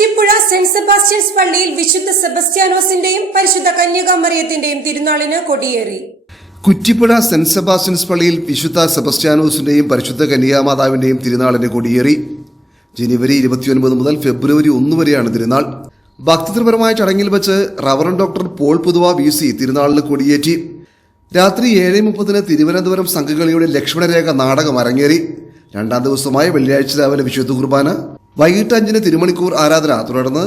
Kuttippuzha saint Sebastian's പള്ളിയിൽ വിശുദ്ധ സെബസ്ത്യാനോസിന്റെയും പരിശുദ്ധ കന്യകാമറിയത്തിന്റെയും തിരുനാളിന് കൊടിയേറി. കുറ്റിപ്പുഴ സെന്റ് സെബാസ്റ്റ്യൻസ് പള്ളിയിൽ വിശുദ്ധ സെബസ്ത്യാനോസിന്റെയും പരിശുദ്ധ കന്യകാമാതാവിന്റെയും തിരുനാളിന് കൊടിയേറി. ജനുവരി 29 മുതൽ ഫെബ്രുവരി 1 വരെയാണ് തിരുനാൾ. ഭക്തിപരമായ ചടങ്ങിൽ വെച്ച് reverend doctor Paul Puthuva VC തിരുനാളിന് കൊടിയേറ്റി. രാത്രി 7:30 തിരുവനന്തപുരം സംഘകളിയുടെ ലക്ഷ്മണരേഖ നാടകം അരങ്ങേറി. രണ്ടാം ദിവസമായ വെള്ളിയാഴ്ച രാവിലെ വിശുദ്ധ കുർബാന, വൈകിട്ട് 5 തിരുമണിക്കൂർ ആരാധന, തുടർന്ന്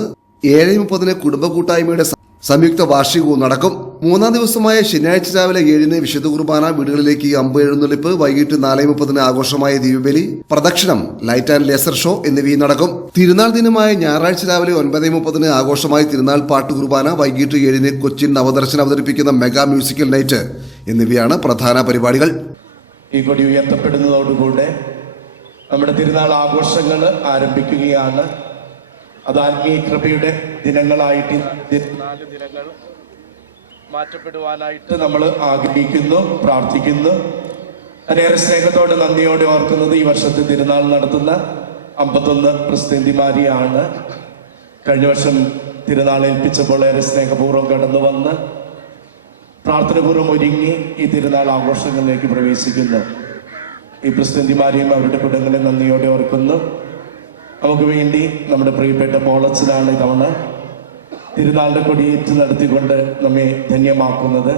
7:30 കുടുംബ കൂട്ടായ്മയുടെ സംയുക്ത വാർഷികവും നടക്കും. മൂന്നാം ദിവസമായ ശനിയാഴ്ച രാവിലെ 7 വിശുദ്ധ കുർബാന, വീടുകളിലേക്ക് അമ്പ് എഴുന്നള്ളിപ്പ്, വൈകിട്ട് 4:30 ആഘോഷമായ ദീപബലി, പ്രദക്ഷിണം, ലൈറ്റ് ആൻഡ് ലേസർ ഷോ എന്നിവയും നടക്കും. തിരുനാൾ ദിനമായ ഞായറാഴ്ച രാവിലെ 9:30 ആഘോഷമായ തിരുനാൾ പാട്ട് കുർബാന, വൈകിട്ട് 7 കൊച്ചിൻ നവദർശനം അവതരിപ്പിക്കുന്ന മെഗാ മ്യൂസിക്കൽ നൈറ്റ് എന്നിവയാണ് പ്രധാന പരിപാടികൾ. ഈ കൊടി ഉയർത്തപ്പെടുന്നതോടുകൂടെ നമ്മുടെ തിരുനാൾ ആഘോഷങ്ങൾ ആരംഭിക്കുകയാണ്. അത് ആത്മീയ കൃപയുടെ ദിനങ്ങളായിട്ട് 4 ദിനങ്ങൾ മാറ്റപ്പെടുവാനായിട്ട് നമ്മൾ ആഗ്രഹിക്കുന്നു, പ്രാർത്ഥിക്കുന്നു. അതിനേറെ സ്നേഹത്തോടെ നന്ദിയോടെ ഓർക്കുന്നത് ഈ വർഷത്തെ തിരുനാൾ നടത്തുന്ന 51 ക്രിസ്ത്യാനിമാരെയാണ്. കഴിഞ്ഞ വർഷം തിരുനാൾ ഏൽപ്പിച്ചപ്പോൾ ഏറെ സ്നേഹപൂർവ്വം കടന്നു വന്ന് പ്രാർത്ഥനപൂർവ്വം ഒരുങ്ങി ഈ തിരുനാൾ ആഘോഷങ്ങളിലേക്ക് പ്രവേശിക്കുന്നു. ഈ ക്രിസ്ത്യാനിമാരെയും അവരുടെ കുടുംബങ്ങളെ നന്ദിയോടെ ഓർക്കുന്നു. നമുക്ക് വേണ്ടി നമ്മുടെ പ്രിയപ്പെട്ട പോളച്ചനാണ് ഇതവണ തിരുനാളിന്റെ കൊടിയേറ്റ് നടത്തിക്കൊണ്ട് നമ്മെ ധന്യമാക്കുന്നത്.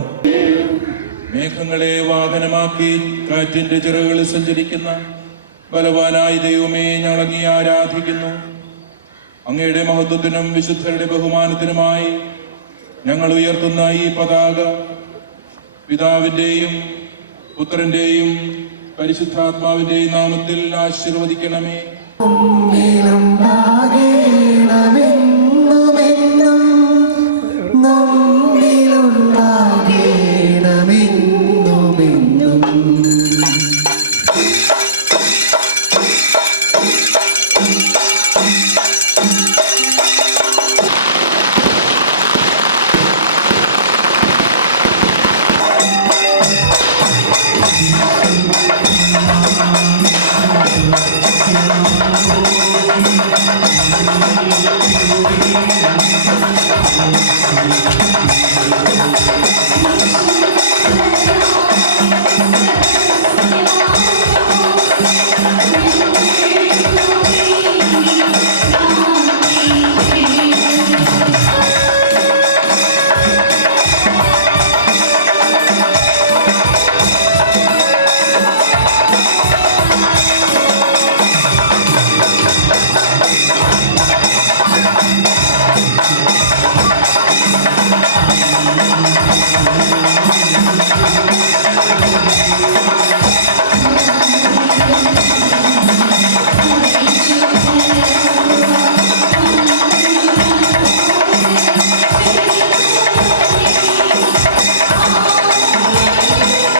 മേഘങ്ങളെ വാഹനമാക്കി കാറ്റിന്റെ ചിറകളിൽ സഞ്ചരിക്കുന്ന ബലവാനായ ദൈവമേ, ഞങ്ങളങ്ങി ആരാധിക്കുന്നു. അങ്ങയുടെ മഹത്വത്തിനും വിശുദ്ധരുടെ ബഹുമാനത്തിനുമായി ഞങ്ങൾ ഉയർത്തുന്ന ഈ പതാക പിതാവിന്റെയും പുത്രന്റെയും പരിശുദ്ധാത്മാവിന്റെയും നാമത്തിൽ ആശീർവദിക്കണമേ.